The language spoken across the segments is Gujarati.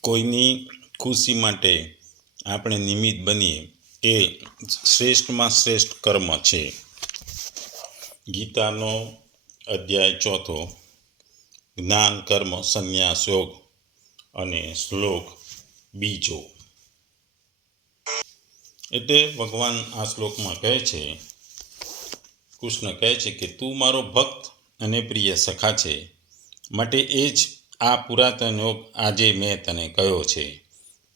કોઈની ખુશી માટે આપણે નિમિત્ત બનીએ એ શ્રેષ્ઠમાં શ્રેષ્ઠ કર્મ છે. ગીતાનો અધ્યાય ચોથો, જ્ઞાન, કર્મ, સંન્યાસ, યોગ અને શ્લોક બીજો. એટલે ભગવાન આ શ્લોકમાં કહે છે, કૃષ્ણ કહે છે કે તું મારો ભક્ત અને પ્રિય સખા છે. માટે એ જ આ પુરાતન યોગ આજે મેં તને કહ્યો છે?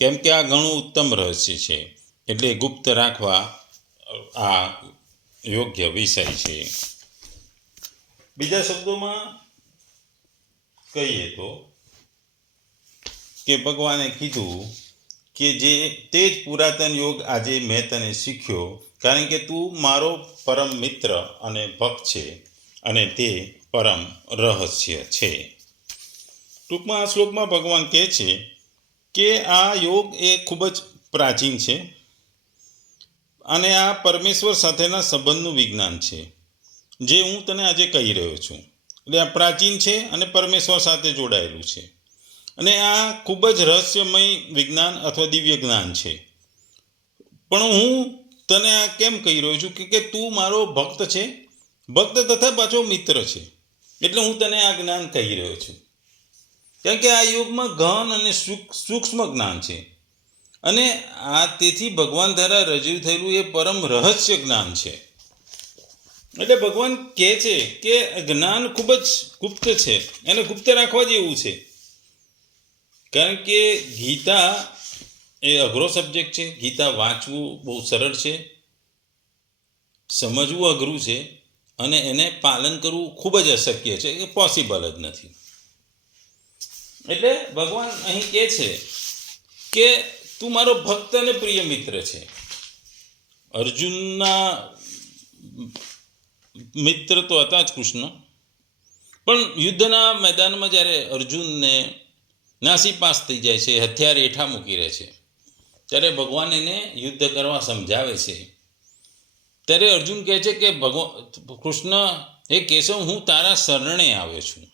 કેમ કે આ ઘણું ઉત્તમ રહસ્ય છે. એટલે ગુપ્ત રાખવા આ યોગ્ય વિષય છે. બીજા શબ્દોમાં કહીએ તો કે ભગવાને કીધું કે જે તે જ પુરાતન યોગ આજે મેં તને શીખ્યો, કારણ કે તું મારો પરમ મિત્ર અને ભક્ત છે અને તે પરમ રહસ્ય છે. ટૂંકમાં આ શ્લોકમાં ભગવાન કહે છે કે આ યોગ એ ખૂબ જ પ્રાચીન છે અને આ પરમેશ્વર સાથેના સંબંધનું વિજ્ઞાન છે. જે હું તને આજે કહી રહ્યો છું. એટલે આ પ્રાચીન છે અને પરમેશ્વર સાથે જોડાયેલું છે. અને આ ખૂબ જ રહસ્યમય વિજ્ઞાન અથવા દિવ્ય જ્ઞાન છે. પણ હું તને આ કેમ કહી રહ્યો છું? કે તું મારો ભક્ત છે. ભક્ત તથા પાછો મિત્ર છે. એટલે હું તને આ જ્ઞાન કહી રહ્યો છું. કારણ કે આ યોગમાં ગહન અને સૂક્ષ્મ જ્ઞાન છે. અને આ તેથી ભગવાન દ્વારા રજૂ થયેલું એ પરમ રહસ્ય જ્ઞાન છે. એટલે ભગવાન કહે છે કે જ્ઞાન ખૂબ જ ગુપ્ત છે. એને ગુપ્ત રાખવા જેવું છે. કારણ કે ગીતા એ અઘરો સબ્જેક્ટ છે. ગીતા વાંચવું બહુ સરળ છે. સમજવું અઘરું છે. અને એને પાલન કરવું ખૂબ જ અશક્ય છે. એ પોસિબલ જ નથી. એટલે ભગવાન અહીં કહે છે કે તું મારો ભક્ત અને પ્રિય મિત્ર છે. અર્જુનના મિત્ર તો હતા જ કૃષ્ણ. પણ યુદ્ધના મેદાનમાં જ્યારે અર્જુનને નાસી પાસ થઈ જાય છે, હથિયાર હેઠા મૂકી રહે છે, ત્યારે ભગવાન એને યુદ્ધ કરવા સમજાવે છે. ત્યારે અર્જુન કહે છે કે ભગવાન, કૃષ્ણ, હે કેશવ, હું તારા શરણે આવ્યો છું.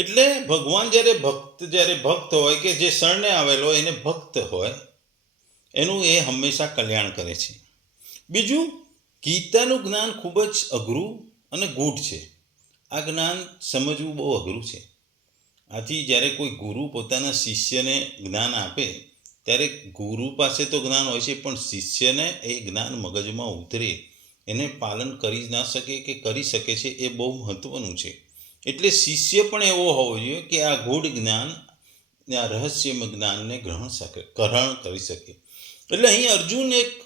એટલે ભગવાન જ્યારે ભક્ત જ્યારે ભક્ત હોય કે જે શરણે આવેલો હોય, એને ભક્ત હોય, એનું એ હંમેશા કલ્યાણ કરે છે. બીજું, ગીતાનું જ્ઞાન ખૂબ જ અઘરું અને ગૂઢ છે. આ જ્ઞાન સમજવું બહુ અઘરું છે. આથી જ્યારે કોઈ ગુરુ પોતાના શિષ્યને જ્ઞાન આપે, ત્યારે ગુરુ પાસે તો જ્ઞાન હોય છે, પણ શિષ્યને એ જ્ઞાન મગજમાં ઉતરે. એને પાલન કરી ના શકે કે કરી શકે છે, એ બહુ મહત્ત્વનું છે. એટલે શિષ્ય પણ એવો હોવો જોઈએ કે આ ગૂઢ જ્ઞાન, આ રહસ્યમય જ્ઞાનને ગ્રહણ શકે, ગ્રહણ કરી શકે. એટલે અહીં અર્જુન એક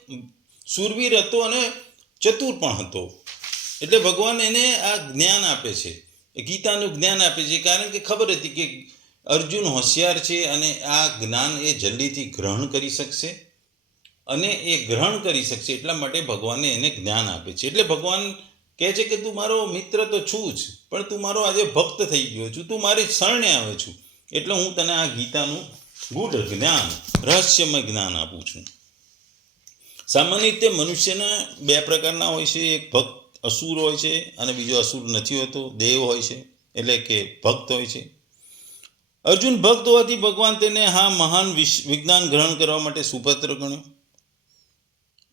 સુરવીર હતો અને ચતુર પણ હતો. એટલે ભગવાન એને આ જ્ઞાન આપે છે. ગીતાનું જ્ઞાન આપે છે. કારણ કે ખબર હતી કે અર્જુન હોશિયાર છે અને આ જ્ઞાન એ જલ્દીથી ગ્રહણ કરી શકશે અને એ ગ્રહણ કરી શકશે એટલા માટે ભગવાને એને જ્ઞાન આપે છે. એટલે ભગવાન કહે છે કે તું મારો મિત્ર તો છું જ, પણ તું મારો આજે ભક્ત થઈ ગયો છું. તું મારી શરણે આવે છું. એટલે હું તને આ ગીતાનું ગૂઢ જ્ઞાન, રહસ્યમય જ્ઞાન આપું છું. સામાન્ય રીતે મનુષ્યના બે પ્રકારના હોય છે. એક ભક્ત અસુર હોય છે અને બીજો અસુર નથી હોતો. દેવ હોય છે, એટલે કે ભક્ત હોય છે. અર્જુન ભક્ત હોવાથી ભગવાન તેને હા મહાન વિજ્ઞાન ગ્રહણ કરવા માટે સુપત્ર ગણ્યો.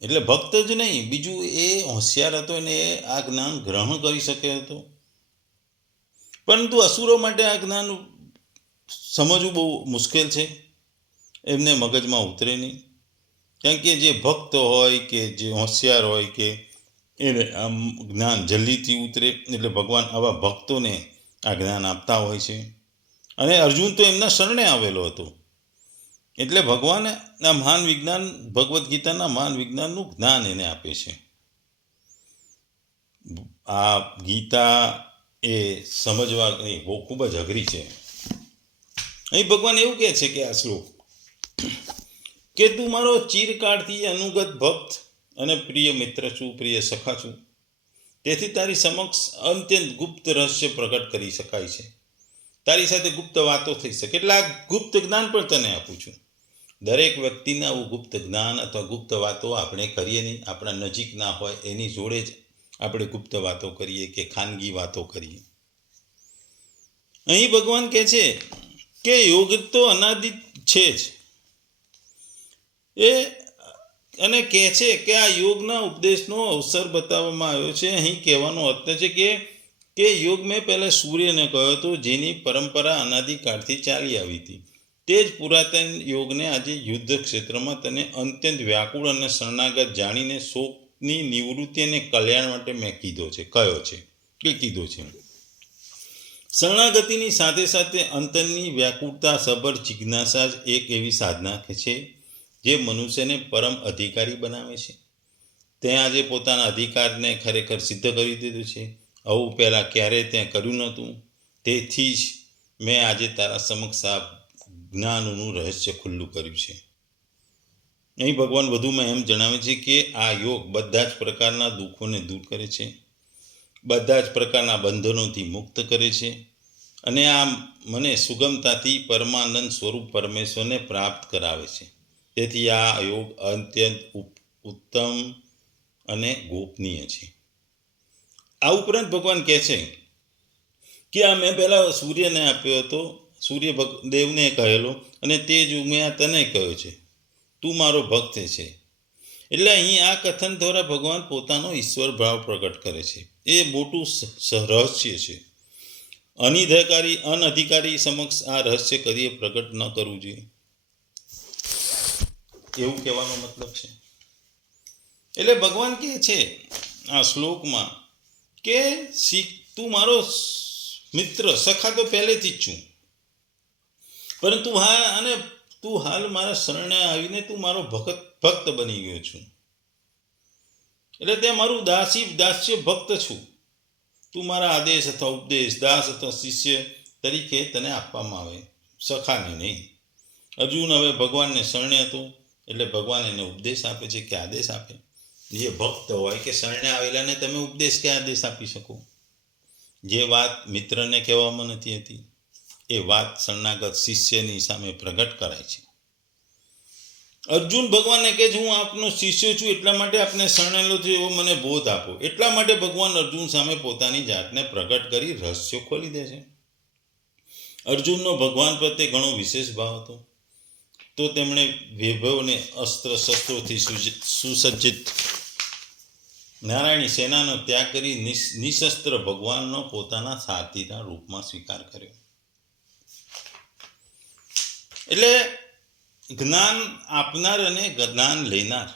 એટલે ભક્ત જ નહીં, બીજું એ હોશિયાર હતો અને એ આ જ્ઞાન ગ્રહણ કરી શકે હતો. પરંતુ અસુરો માટે આ જ્ઞાન સમજવું બહુ મુશ્કેલ છે. એમને મગજમાં ઉતરે નહીં. કારણ કે જે ભક્ત હોય કે જે હોશિયાર હોય કે એને આમ જ્ઞાન જલ્દીથી ઉતરે, એટલે ભગવાન આવા ભક્તોને આ જ્ઞાન આપતા હોય છે. અને અર્જુન તો એમના શરણે આવેલો હતો. એટલે ભગવાને આ મહાન વિજ્ઞાન, ભગવદ્ ગીતાના મહાન વિજ્ઞાનનું જ્ઞાન એને આપે છે. આ ગીતા એ સમજવાની બહુ ખૂબ જ અઘરી છે. અહીં ભગવાન એવું કહે છે કે આ શ્લોક, કે તું મારો ચિરકાળથી અનુગત ભક્ત અને પ્રિય મિત્ર છું, પ્રિય સખા છું. તેથી તારી સમક્ષ અત્યંત ગુપ્ત રહસ્ય પ્રગટ કરી શકાય છે. તારી સાથે ગુપ્ત વાતો થઈ શકે. એટલે આ ગુપ્ત જ્ઞાન પણ તને આપું છું. દરેક વ્યક્તિને આવું ગુપ્ત જ્ઞાન અથવા ગુપ્ત વાતો આપણે કરીએ નહીં. આપણા નજીક ના હોય એની જોડે જ આપણે ગુપ્ત વાતો કરીએ કે ખાનગી વાતો કરીએ. અહીં ભગવાન કહે છે કે યોગ તો અનાદિત છે જ. એ અને કહે છે કે આ યોગના ઉપદેશનો અવસર બતાવવામાં આવ્યો છે. અહીં કહેવાનો અર્થ છે કે કે યોગ મેં પહેલાં સૂર્યને કહ્યો હતો, જેની પરંપરા અનાદિકાળથી ચાલી આવી હતી. તે જ પુરાતન યોગને આજે યુદ્ધ ક્ષેત્રમાં તેને અત્યંત વ્યાકુળ અને શરણાગત જાણીને શોકની નિવૃત્તિ અને કલ્યાણ માટે મેં કીધો છે, કયો છે? કે કીધો છે? શરણાગતિની સાથે સાથે અંતરની વ્યાકુળતા સબર જિજ્ઞાસા જ એક એવી સાધના છે, જે મનુષ્યને પરમ અધિકારી બનાવે છે. તે આજે પોતાના અધિકારને ખરેખર સિદ્ધ કરી દીધું છે. આવું પહેલાં ક્યારેય ત્યાં કર્યું નહોતું. તેથી જ મેં આજે તારા સમક્ષ આ જ્ઞાનનું રહસ્ય ખુલ્લું કર્યું છે. અહીં ભગવાન વધુમાં એમ જણાવે છે કે આ યોગ બધા જ પ્રકારના દુઃખોને દૂર કરે છે, બધા જ પ્રકારના બંધનોથી મુક્ત કરે છે અને આ મને સુગમતાથી પરમાનંદ સ્વરૂપ પરમેશ્વરને પ્રાપ્ત કરાવે છે. તેથી આ યોગ અત્યંત ઉત્તમ અને ગોપનીય છે. આ ઉપરાંત ભગવાન કહે છે કે આ મેં પહેલાં સૂર્યને આપ્યો હતો સૂર્ય દેવને કહેલો અને તે જ મેં તને કહ્યો છે. તું મારો ભક્ત છે. એટલે અહીં આ કથન દ્વારા ભગવાન પોતાનો ઈશ્વર ભાવ પ્રગટ કરે છે. એ મોટું રહસ્ય છે. અનિધિકારી, અનધિકારી સમક્ષ આ રહસ્ય કરીએ પ્રગટ ન કરવું જોઈએ. એવું કહેવાનો મતલબ છે. એટલે ભગવાન કહે છે આ શ્લોકમાં કે શીખ તું મારો મિત્ર, સખા તો પહેલેથી જ છું. પરંતુ હા, અને તું હાલ મારા શરણે આવીને તું મારો ભક્ત ભક્ત બની ગયો છું. એટલે તે મારું દાસી, દાસ્ય ભક્ત છું. તું મારા આદેશ અથવા ઉપદેશ, દાસ અથવા શિષ્ય તરીકે તને આપવામાં આવે. સખાને નહીં. અર્જુન હવે ભગવાનને શરણે હતો, એટલે ભગવાન એને ઉપદેશ આપે છે કે આદેશ આપે. જે ભક્ત હોય કે શરણે આવેલાને તમે ઉપદેશ કે આદેશ આપી શકો? જે વાત મિત્રને કહેવામાં નથી હતી એ વાત શરણાગત શિષ્યની સામે પ્રગટ કરાય છે. અર્જુન ભગવાનને કહે છે, હું આપનો શિષ્ય છું, એટલા માટે આપને શરણેલો છું, એવો મને બોધ આપો. એટલા માટે ભગવાન અર્જુન સામે પોતાની જાતને પ્રગટ કરી રહસ્યો ખોલી દે છે. અર્જુનનો ભગવાન પ્રત્યે ઘણો વિશેષ ભાવ હતો. તો તેમણે વૈભવને અસ્ત્ર શસ્ત્રોથી સુસજ્જિત. નારાયણી સેનાનો ત્યાગ કરી નિશસ્ત્ર ભગવાનનો પોતાના સાથીના રૂપમાં સ્વીકાર કર્યો. એટલે જ્ઞાન આપનાર અને જ્ઞાન લેનાર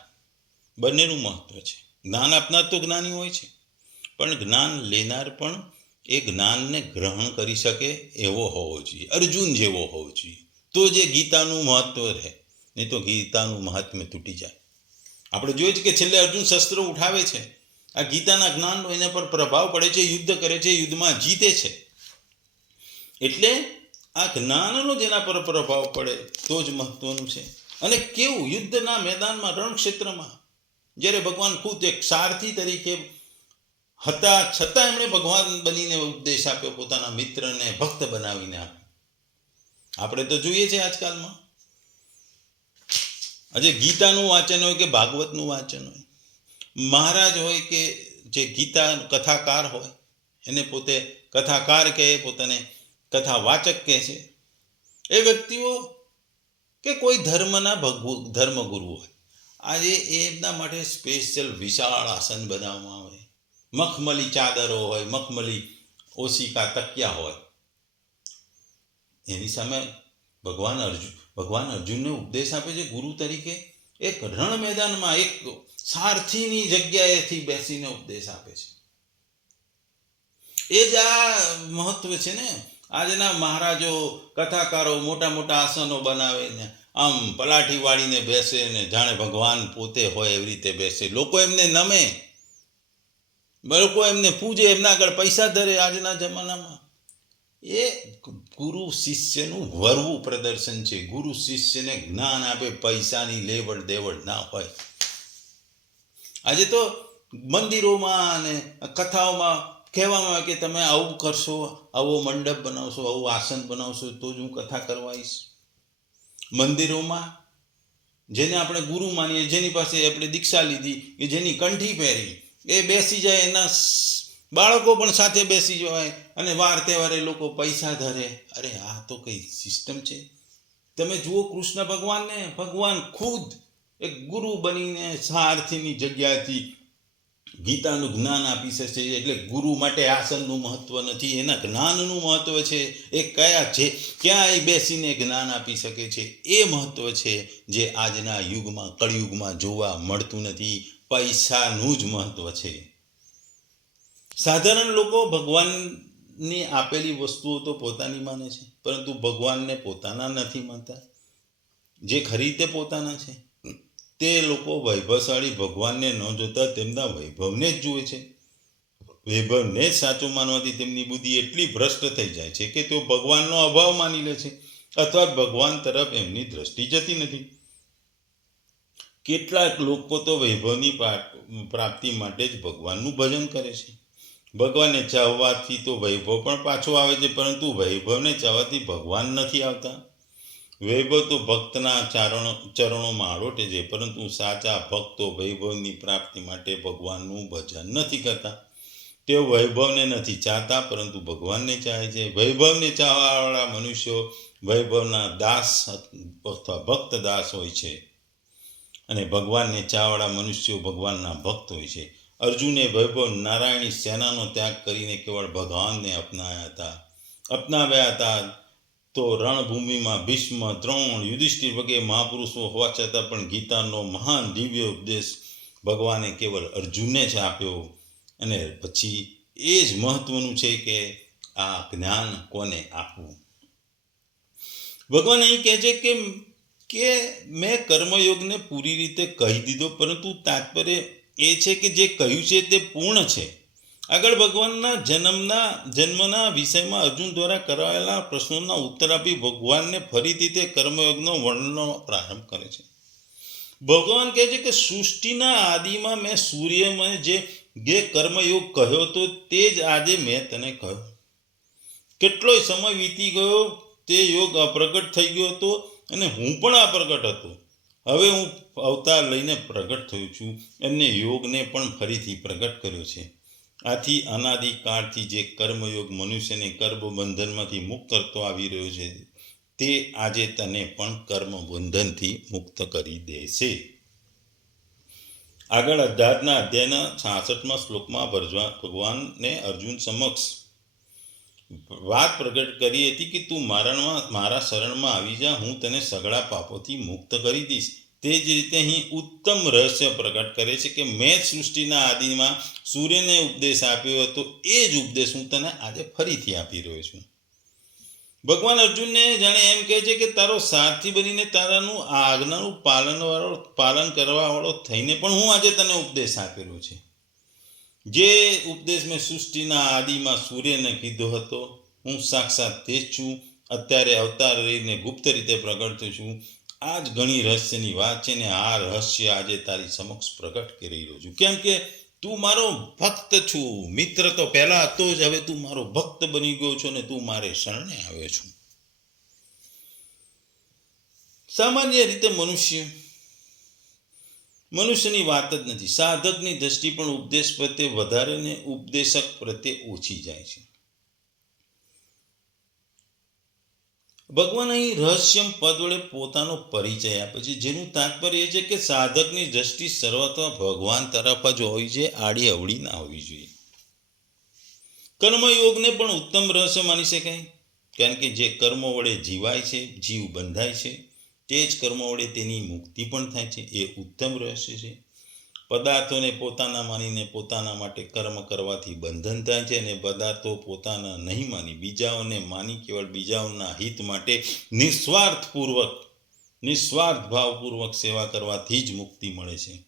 બંનેનું મહત્વ છે. જ્ઞાન આપનાર તો જ્ઞાની હોય છે. પણ જ્ઞાન લેનાર પણ એ જ્ઞાનને ગ્રહણ કરી શકે એવો હોવો જોઈએ. અર્જુન જેવો હોવો જોઈએ. તો જે ગીતાનું મહત્વ રહે, નહીં તો ગીતાનું મહાત્મ્ય તૂટી જાય. આપણે જોઈએ છીએ કે છેલ્લે અર્જુન શસ્ત્ર ઉઠાવે છે. આ ગીતાના જ્ઞાનનો એના પર પ્રભાવ પડે છે, યુદ્ધ કરે છે, યુદ્ધમાં જીતે છે. એટલે આ જ્ઞાનનો જેના પર પ્રભાવ પડે, તો જ મહત્વનું છે. અને કેવું, યુદ્ધના મેદાનમાં રણક્ષેત્રમાં, જ્યારે ભગવાન ખુદ એક સારથી તરીકે હતા, છતાં એમણે ભગવાન બનીને ઉપદેશ આપ્યો, પોતાના મિત્રને ભક્ત બનાવીને આપ્યો. આપણે તો જોઈએ છે આજકાલમાં. આજે ગીતાનું વાંચન હોય કે ભાગવતનું વાંચન હોય, મહારાજ હોય કે જે ગીતા કથાકાર હોય, એને પોતે કથાકાર કહે, પોતાને કથા વાચક કહે છે, એ વ્યક્તિઓ કે કોઈ ધર્મના ભગવ, ધર્મગુરુ હોય, આજે એમના માટે સ્પેશિયલ વિશાળ આસન બનાવવામાં આવે. મખમલી ચાદરો હોય, મખમલી ઓશિકા તકિયા હોય. એની સામે ભગવાન અર્જુન ભગવાન અર્જુનને ઉપદેશ આપે છે, ગુરુ તરીકે એક રણ મેદાનમાં એક સારથીની જગ્યાએથી બેસીને ઉપદેશ આપે છે. એ જ આ મહત્વ છે ને આજના મહારાજો કથાકારો મોટા મોટા આસનો બનાવે ને આમ પલાઠી વાળીને બેસે ને જાણે ભગવાન પોતે હોય એવી રીતે બેસે. લોકો એમને નમે. લોકો એમને પૂજે, એમના આગળ પૈસા ધરે આજના જમાનામાં. એ ગુરુ શિષ્યનું વરવું પ્રદર્શન છે. ગુરુ શિષ્યને જ્ઞાન આપે, પૈસાની લેવડ દેવડ ના હોય. આજે તો મંદિરોમાં અને કથાઓમાં કહેવામાં આવે કે તમે આવું કરશો, આવો મંડપ બનાવશો, આવું આસન બનાવશો, તો જ હું કથા કરવાઈશ મંદિરોમાં જેને આપણે ગુરુ માનીએ, જેની પાસે આપણે દીક્ષા લીધી કે જેની કંઠી પહેરી, એ બેસી જાય, એના બાળકો પણ સાથે બેસી જવાય અને વાર તહેવારે લોકો પૈસા ધરે. અરે, આ તો કઈ સિસ્ટમ છે? તમે જુઓ કૃષ્ણ ભગવાનને, ભગવાન ખુદ એક ગુરુ બનીને સારથીની જગ્યાથી ગીતાનું જ્ઞાન આપી શકે એટલે ગુરુ માટે આસનનું મહત્વ નથી, એના જ્ઞાનનું મહત્વ છે. એ કયા છે? ક્યાં એ બેસીને જ્ઞાન આપી શકે છે? એ મહત્વ છે જે આજના યુગમાં, કળિયુગમાં જોવા મળતું નથી. પૈસાનું જ મહત્વ છે. સાધારણ લોકો ભગવાનની આપેલી વસ્તુઓ તો પોતાની માને છે, પરંતુ ભગવાનને પોતાના નથી માનતા. જે ખરીદે પોતાના છે. તે લોકો વૈભવશાળી ભગવાનને ન જોતા તેમના વૈભવને જ જુએ છે. વૈભવને જ સાચું માનવાથી તેમની બુદ્ધિ એટલી ભ્રષ્ટ થઈ જાય છે કે તેઓ ભગવાનનો અભાવ માની લે છે અથવા ભગવાન તરફ એમની દ્રષ્ટિ જતી નથી. કેટલાક લોકો તો વૈભવની પ્રાપ્તિ માટે જ ભગવાનનું ભજન કરે છે. ભગવાનને ચાહવાથી તો વૈભવ પણ પાછો આવે છે, પરંતુ વૈભવને ચાહવાથી ભગવાન નથી આવતા. વૈભવ તો ભક્તના ચારણો, ચરણોમાં આરોટે છે, પરંતુ સાચા ભક્તો વૈભવની પ્રાપ્તિ માટે ભગવાનનું ભજન નથી કરતા. તેઓ વૈભવને નથી ચાહતા, પરંતુ ભગવાનને ચાહે છે. વૈભવને ચાહવાવાળા મનુષ્યો વૈભવના દાસ અથવા ભક્ત દાસ હોય છે. અને ભગવાનને ચાહવાળા મનુષ્યો ભગવાનના ભક્ત હોય છે. અર્જુને વૈભવ નારાયણી સેનાનો ત્યાગ કરીને કેવળ ભગવાનને અપનાવ્યા હતા. અપનાવ્યા હતા. તો રણભૂમિમાં ભીષ્મ, દ્રોણ, યુધિષ્ઠિર વગેરે મહાપુરુષો હોવા છતાં પણ ગીતાનો મહાન દિવ્ય ઉપદેશ ભગવાને કેવળ અર્જુનને જ આપ્યો. અને પછી એ જ મહત્વનું છે કે આ જ્ઞાન કોને આપવું? ભગવાન અહીં કહે છે કે કે મેં કર્મયોગને પૂરી રીતે કહી દીધો, પરંતુ તાત્પર્ય એ છે કે જે કહ્યું છે તે પૂર્ણ છે. આગળ ભગવાનના જન્મના જન્મના વિષયમાં અર્જુન દ્વારા કરાયેલા પ્રશ્નોના ઉત્તર આપી ભગવાનને ફરીથી તે કર્મયોગનો વર્ણનો પ્રારંભ કરે છે. ભગવાન કહે છે કે સૃષ્ટિના આદિમાં મેં સૂર્યમાં જે જે કર્મયોગ કહ્યો તો તે જ આજે મેં તને કહ્યો. કેટલોય સમય વીતી ગયો, તે યોગ અપ્રગટ થઈ ગયો હતો અને હું પણ અપ્રગટ હતો. હવે હું અવતાર લઈને પ્રગટ થયો છું અને યોગને પણ ફરીથી પ્રગટ કર્યો છે. આથી અનાદિકાળથી જે કર્મયોગ મનુષ્યને કર્મ બંધનમાંથી મુક્ત કરતો આવી રહ્યો છે, તે આજે તને પણ કર્મ બંધનથી મુક્ત કરી દેશે. આગળ અધ્યાત્મના અધ્યાયના છાસઠમાં શ્લોકમાં ભરજવા ભગવાનને અર્જુન સમક્ષ વાત પ્રગટ કરી હતી કે તું મારણમાં મારા શરણમાં આવી જા, હું તને સગળા પાપોથી મુક્ત કરી દઈશ. તે જ રીતે અહીં ઉત્તમ રહસ્ય પ્રગટ કરે છે કે મેં સૃષ્ટિના આદિમાં સૂર્યને ઉપદેશ આપ્યો હતો. એ જ ઉપદેશ હું તને આજે ફરીથી આપી રહ્યો છું. ભગવાન અર્જુનને જાણે એમ કહે છે કે તારો સાથી બનીને તારાનું આજ્ઞાનું પાલનવાળો પાલન કરવાવાળો થઈને પણ હું આજે તને ઉપદેશ આપેલો છે. જે ઉપદેશ મેં સૃષ્ટિના આદિમાં સૂર્યને કીધો હતો, હું સાક્ષાત તે છું. અત્યારે અવતાર રહીને ગુપ્ત રીતે પ્રગટ છું. આ જ ઘણી રહસ્યની વાત છે ને આ રહસ્ય આજે તારી સમક્ષ પ્રગટ કરી રહ્યો છું. કેમ કે તું મારો ભક્ત છું. મિત્ર તો પહેલા હતો જ. હવે તું મારો ભક્ત બની ગયો છો ને તું મારે શરણે આવ્યો છું. સામાન્ય રીતે મનુષ્ય મનુષ્યની વાત જ નથી. સાધકની દ્રષ્ટિ પણ ઉપદેશ પ્રત્યે વધારે ને ઉપદેશક પ્રત્યે ઓછી જાય છે. ભગવાન અહીં રહસ્યમ પદ વડે પોતાનો પરિચય આપે છે. જેનું તાત્પર્ય એ છે કે સાધકની દ્રષ્ટિ સર્વત્ર ભગવાન તરફ જ હોવી જોઈએ આડી અવળી ના હોવી જોઈએ. કર્મયોગને પણ ઉત્તમ રહસ્ય માની શકાય. કારણ કે જે કર્મો વડે જીવાય છે, જીવ બંધાય છે, તે જ કર્મો વડે તેની મુક્તિ પણ થાય છે. એ ઉત્તમ રહસ્ય છે. પદાર્થોને પોતાના માનીને પોતાના માટે કર્મ કરવાથી બંધન થાય છે અને પદાર્થો પોતાના નહીં માની. બીજાઓને માની કેવળ બીજાઓના હિત માટે નિસ્વાર્થપૂર્વક નિસ્વાર્થ ભાવપૂર્વક સેવા કરવાથી જ મુક્તિ મળે છે.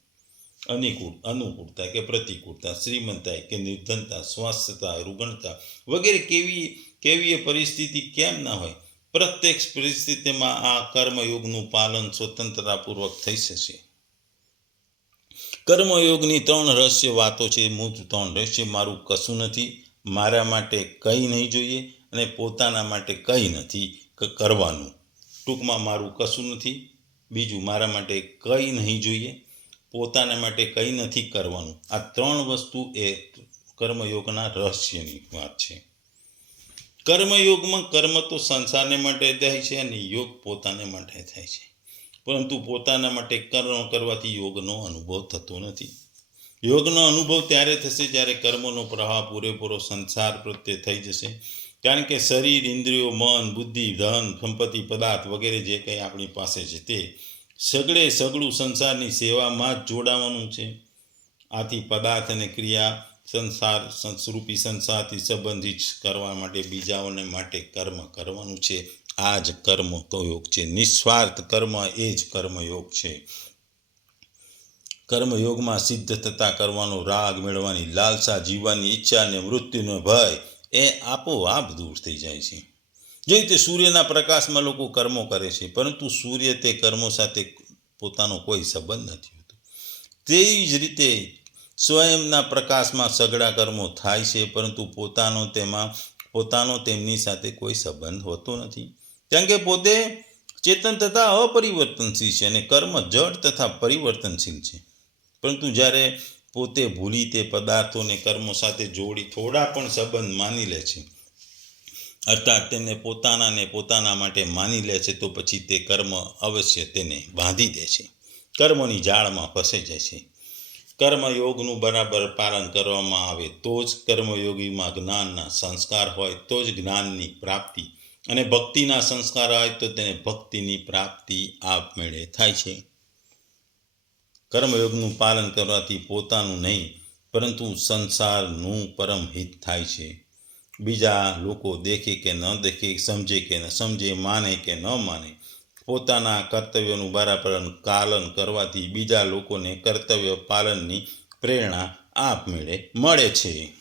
અનુકૂળ, અનુકૂળતા કે પ્રતિકૂળતા શ્રીમંતાય કે નિર્ધનતા, સ્વાસ્થ્યતા, રૂગણતા વગેરે કેવી કેવી પરિસ્થિતિ કેમ ના હોય, પ્રત્યેક પરિસ્થિતિમાં આ કર્મયોગનું પાલન સ્વતંત્રતાપૂર્વક થઈ શકશે કર્મયોગની ત્રણ રહસ્ય વાતો છે મૂળ ત્રણ રહસ્ય, મારું કશું નથી, મારા માટે કંઈ નહીં જોઈએ અને પોતાના માટે કંઈ નથી કરવાનું. ટૂંકમાં મારું કશું નથી, બીજું મારા માટે કંઈ નહીં જોઈએ, પોતાના માટે કંઈ નથી કરવાનું. આ ત્રણ વસ્તુ એ કર્મયોગના રહસ્યની વાત છે. કર્મયોગમાં કર્મ તો સંસારને માટે થાય છે અને યોગ પોતાને માટે થાય છે. પરંતુ પોતાના માટે કર્મ કરવાથી યોગનો અનુભવ થતો નથી. યોગનો અનુભવ ત્યારે થશે જ્યારે કર્મનો પ્રવાહ પૂરેપૂરો સંસાર પ્રત્યે થઈ જશે. કારણ કે શરીર, ઇન્દ્રિયો, મન, બુદ્ધિ, ધન, સંપત્તિ, પદાર્થ વગેરે જે કંઈ આપણી પાસે છે તે સગળે સગળું સંસારની સેવામાં જ જોડાવાનું છે. આથી પદાર્થ અને ક્રિયા સંસાર સંસ્કૃપી સંસારથી સંબંધિત કરવા માટે, બીજાઓને માટે કર્મ કરવાનું છે. આ જ કર્મ યોગ છે. નિસ્વાર્થ કર્મ એ જ કર્મયોગ છે. કર્મયોગમાં સિદ્ધ થતા કરવાનો રાગ મેળવવાની લાલસા જીવવાની ઈચ્છા અને મૃત્યુનો ભય એ આપોઆપ દૂર થઈ જાય છે. જે રીતે સૂર્યના પ્રકાશમાં લોકો કર્મો કરે છે, પરંતુ સૂર્ય તે કર્મો સાથે પોતાનો કોઈ સંબંધ નથી હોતો. તેવી જ રીતે સ્વયંના પ્રકાશમાં સઘળા કર્મો થાય છે, પરંતુ પોતાનો તેમાં, પોતાનો તેમની સાથે કોઈ સંબંધ હોતો નથી. કારણ કે પોતે ચેતન તથા અપરિવર્તનશીલ છે અને કર્મ જડ તથા પરિવર્તનશીલ છે. પરંતુ જ્યારે પોતે ભૂલી તે પદાર્થોને કર્મો સાથે જોડી થોડા પણ સંબંધ માની લે છે, અર્થાત તેને પોતાનાને પોતાના માટે માની લે છે, તો પછી તે કર્મ અવશ્ય તેને બાંધી દે છે. કર્મની જાળમાં ફસાઈ જાય છે. કર્મયોગનું બરાબર પાલન કરવામાં આવે તો જ કર્મયોગીમાં જ્ઞાનના સંસ્કાર હોય, તો જ જ્ઞાનની પ્રાપ્તિ અને ભક્તિના સંસ્કાર હોય તો તેને ભક્તિની પ્રાપ્તિ આપમેળે થાય છે. કર્મયોગનું પાલન કરવાથી પોતાનું નહીં, પરંતુ સંસારનું પરમ હિત થાય છે. બીજા લોકો દેખે કે ન દેખે, સમજે કે ન સમજે, માને કે ન માને, પોતાના કર્તવ્યનું બરાબર પાલન કરવાથી બીજા લોકોને કર્તવ્ય પાલનની પ્રેરણા આપમેળે મળે છે.